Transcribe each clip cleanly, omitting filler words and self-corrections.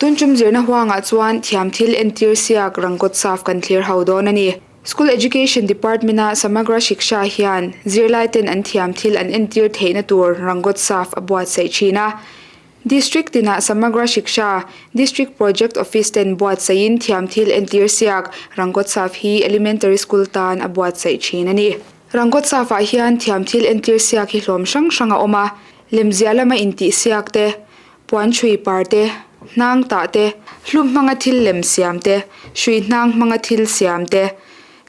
tunchum zirna huanga chuan thiamthil entir siak Rangotsav kan thlir ho dawn ani School Education Department a samagra shiksha hian zirlai ten an thiamthil an entir theihna tur Rangotsav a buatsaih thina District tina samagra shiksha District Project Office ten buatsaihin thiamthil entir siak Rangotsav hi elementary school tan a buatsaih thina ni Rangotsav a hian thiamthil entir siak hi hlom hrang oma lemzialama inti siak te puan chui parte nang ta te hlum manga thil lem siam te shui nang manga thil siam te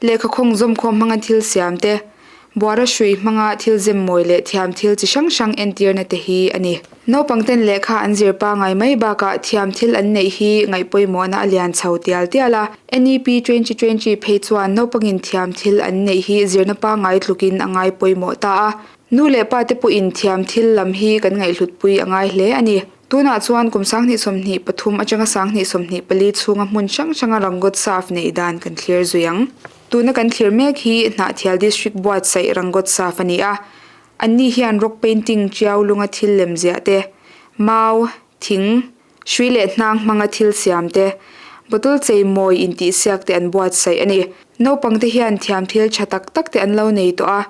lekha khong zom khom manga thil siam te bora shui manga thil zem moile thiamthil chi hrang entir na te hi ani naupang ten lekha anjir pa ngai mai ba ka thiamthil an neih hi ngai poimo na alian chho tiala NEP 2020 pheichhuah naupangin thiamthil an neih hi zirna pa ngai tlukin angai poimo ta a nu le pa te pu in thiamthil lam hi kan ngai hlutpui angai hle ani tuna chuan kumsang ni somni pathum achanga sangni somni pali chunga hmun hrang Rangotsav nei dan kan thlir zuyang tuna kan thlir mek hi na thial district buatsaih Rangotsav ani a anni hian rock painting chiao lunga thil lemzia te emaw thing shui le hnang manga thil siam te bottle chei moi inti siak te an buatsaih ani naupangte hian thiamthil thatak tak te an lo nei to a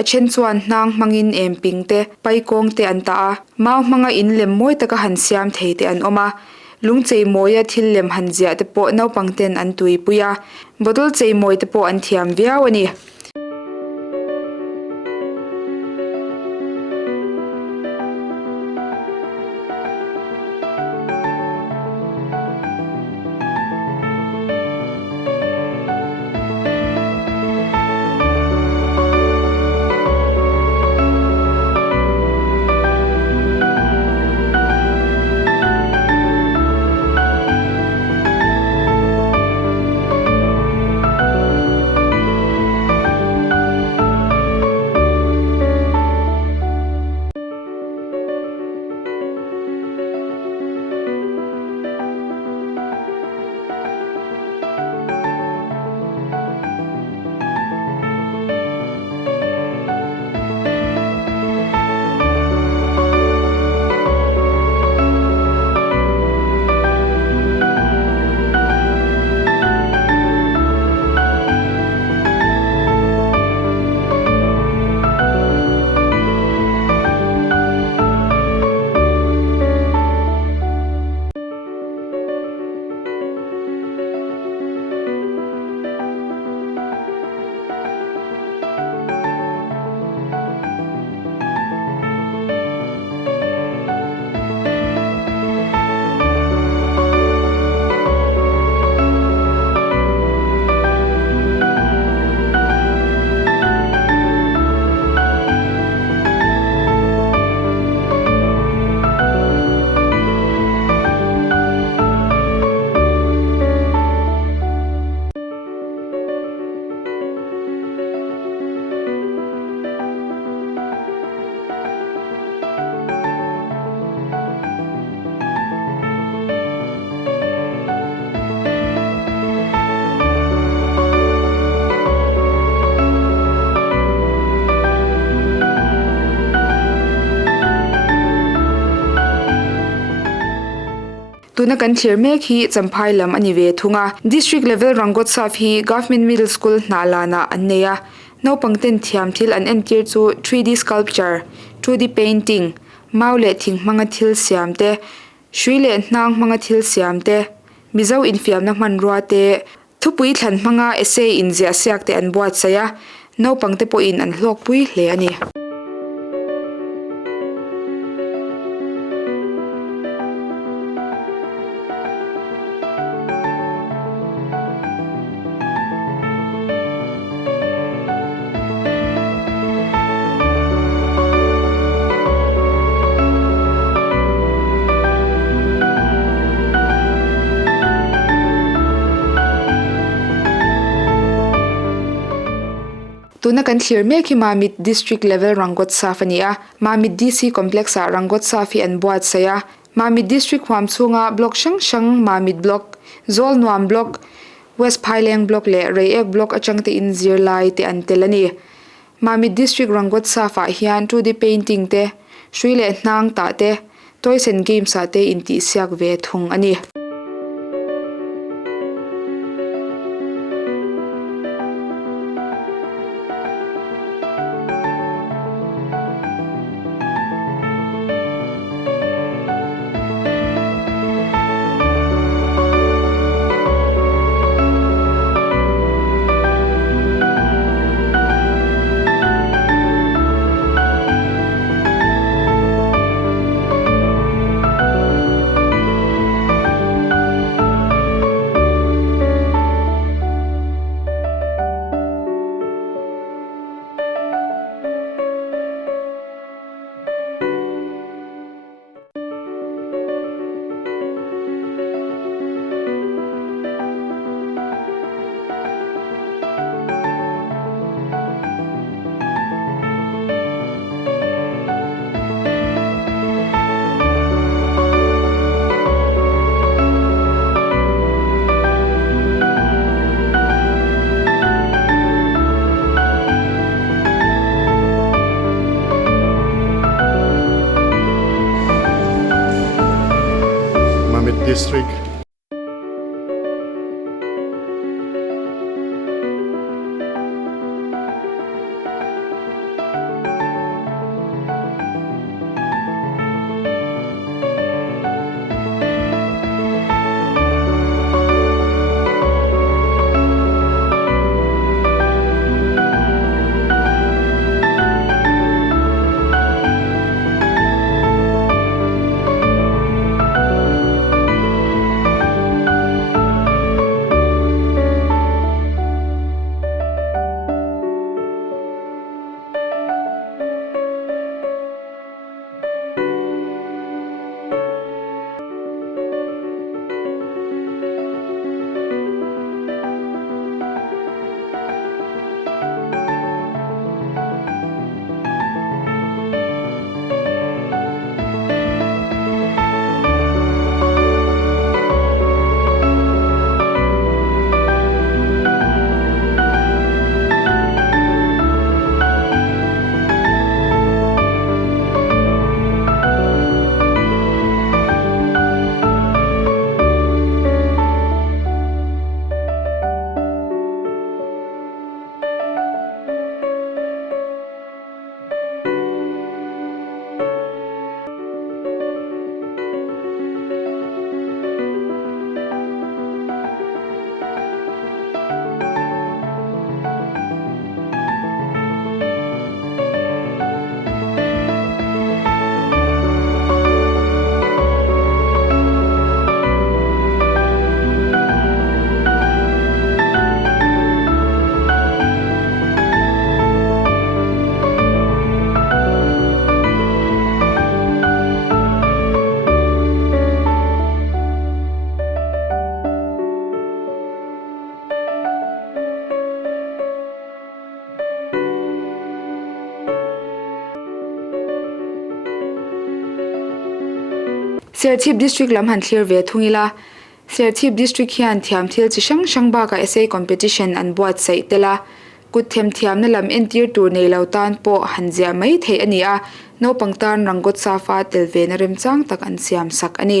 a chen chuan hnang mangin emping te paikong te an ta a mau manga in lem moi taka han siam thei te an oma lungchei moya thil lem hanjia te po naupang ten an tui puya bottle chei moi te po an thiam viau ani tuna kan thlir mek hi champhai lam ani ve thunga district level Rangotsav hi government middle school na lana an neia naupang ten thiamthil an entir chu 3D sculpture 2D painting maule thing manga thil siam te shui le hnang manga thil siam te mizo infiam na man ruwa te thupui thlan manga essay in zia siak te an buatsaih naupang te po in an hlok pui hle ani tuna kan thlir mek hi mamit district level Rangotsav ania mamit DC complex a Rangotsav hi an buatsaih mamit district huam chunga block hrang mamit block zol nuam block West Phaileng block le Reiek block achangte in Zirlai te an telani mamit district Rangotsav a hian 2D painting te shui le hnang ta te toys and games a te inti siak ve thung ani Summit District. Zirtirtute district lam han thlir ve thungila Zirtirtute district hian thiamthil chi hrang hrang baka essay competition an buatsaih tela kutthem thiamna lam entir tur nei lo tan po han zia mai thei ani a naupang tan Rangotsav telve na rem chang tak an siam sak ani.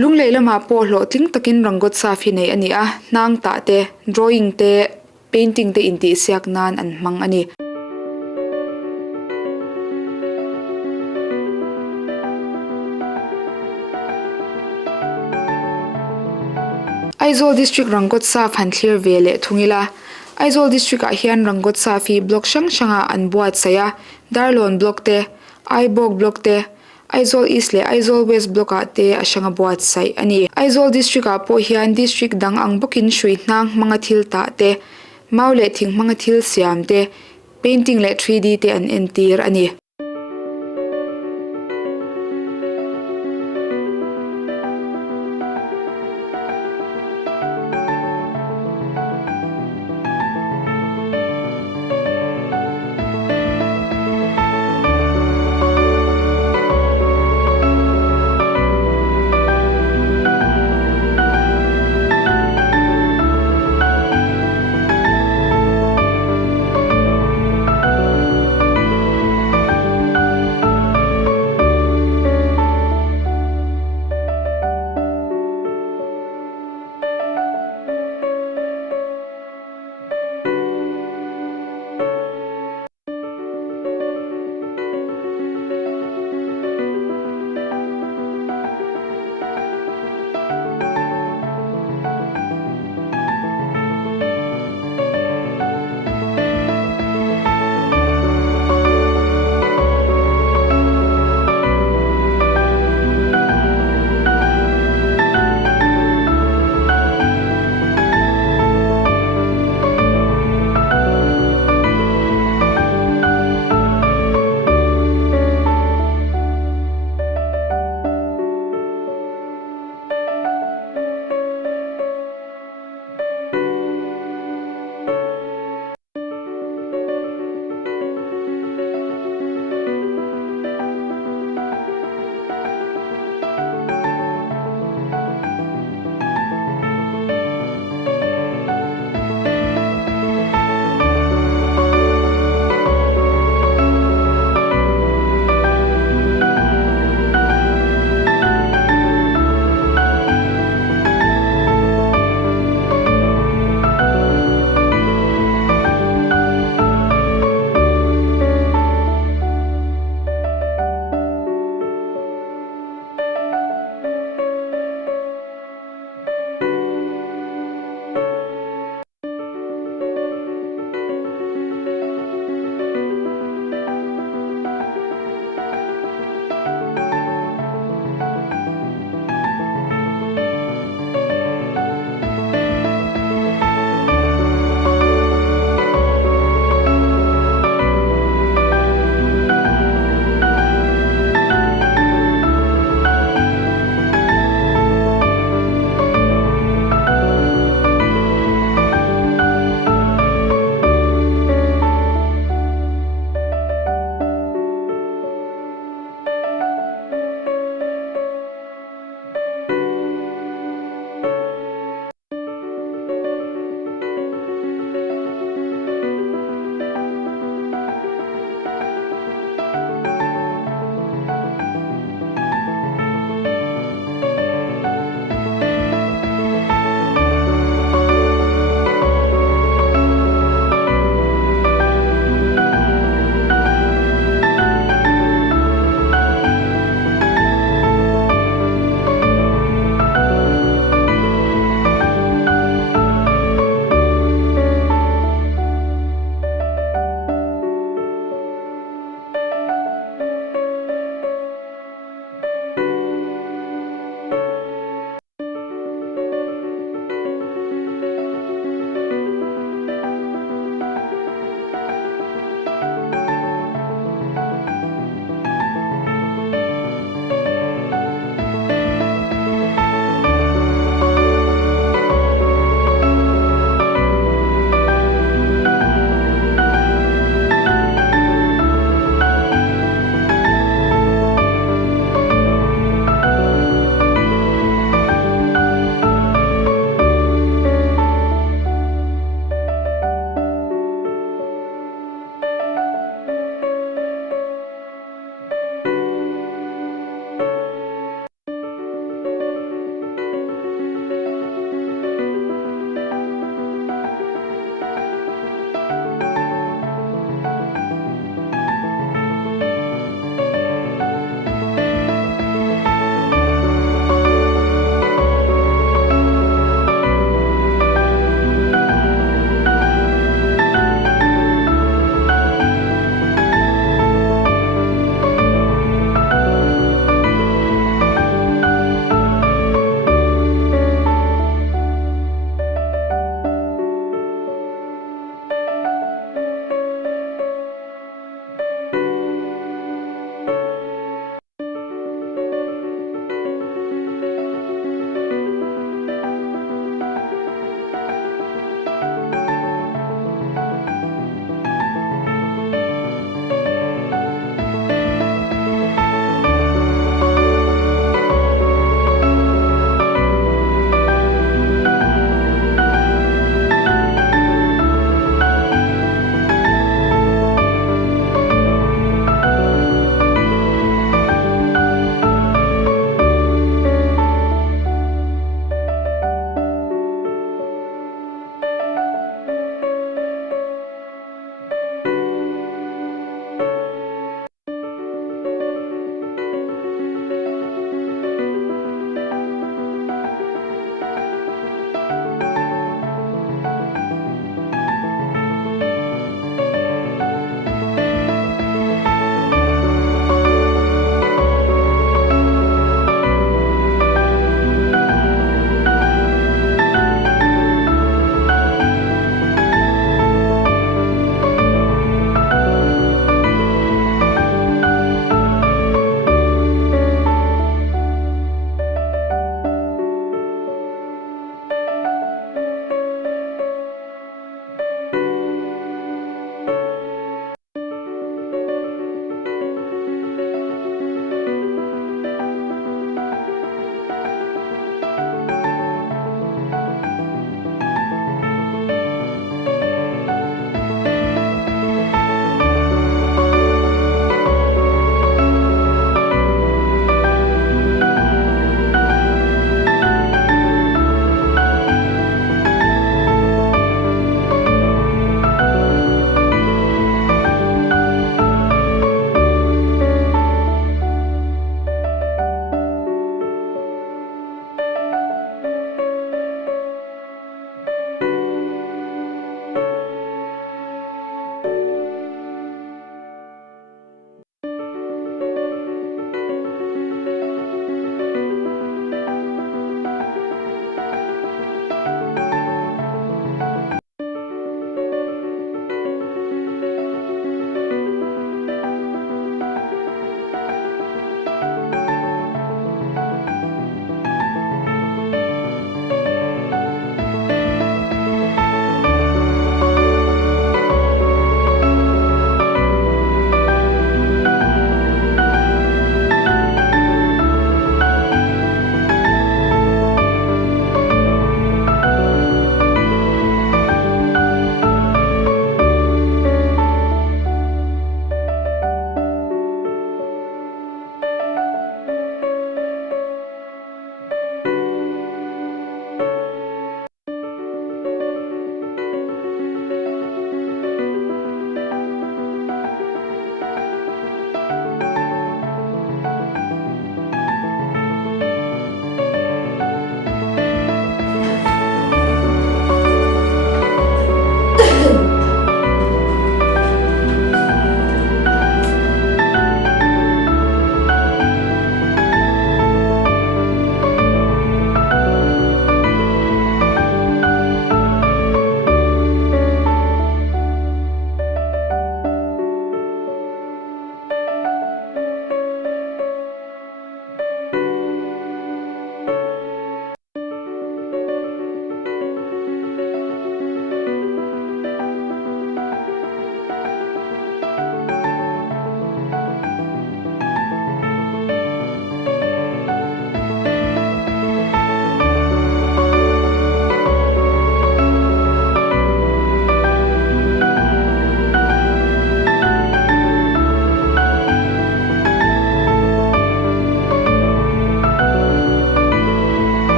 lung leilama po hlo tling takin Rangotsav hi nei ani a nang ta te drawing te painting te inti siak nan an hmang ani. Aizawl district Rangotsav han thlir ve le thungila. Aizawl district ah hian Rangotsav hi block hrang hranga an buatsaih a Darlawn block te bawk block te Aizawl East le Aizawl West block ah te a hranga buatsaih ani. Aizawl district ah po hian district dang ang bokin hrui hnang hmanga thil ta te mau le thing hmanga thil siam te painting le 3D te an entir ani.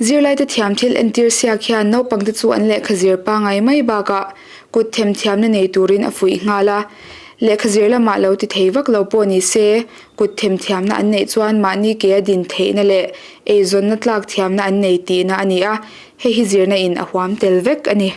Zirlai te thiamthil entir siak hian naupangte chu an lekha zir pa ngai mai baka kut them thiamna nei turin a fui ngala lekha zir lama lo ti thei vak lo pawni se kut them thiamna an nei chuan mani ke din theih na le ei zon na tlak thiamna an nei ti na ania he hi zirna in a huam tel vek ani.